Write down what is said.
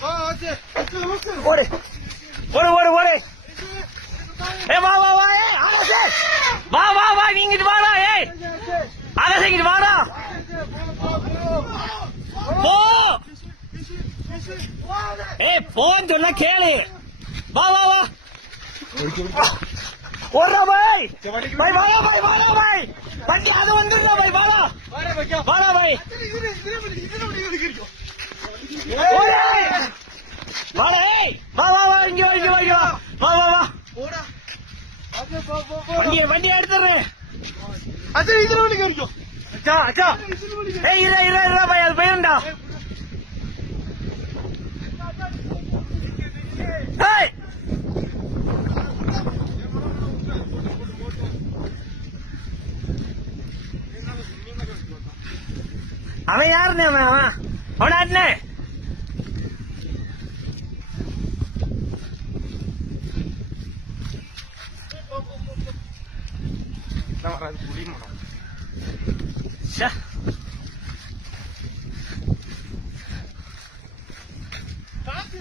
ஓடு ஓடு ஓடு ஓடு. ஏ வா வா வா. ஏ ஆகாஷே வா வா வா. நீங்கிட்டு வாடா. ஏய் ஆகாஷே இங்கிட்டு வாடா. போ. ஏய் போன்னு சொன்னா கேளு. வா வா வா. ஓடுறா பாய். பாய் வாடா பாய். வாடா பாய். வண்டி அது வந்துடுறா பாய். வாடா வாடா பாய். வாடா. ஏய் வா வா வா. இங்க வா இங்க வா இங்க வா. வா வா வா. வண்டி எடுத்துறேன். அச்சா அச்சா. ஏய் இல்ல இல்ல இல்ல பாய். அது போயிருண்டா. ஏய் அவன் யாருன்னு அவன் அவனாட்னே. காசு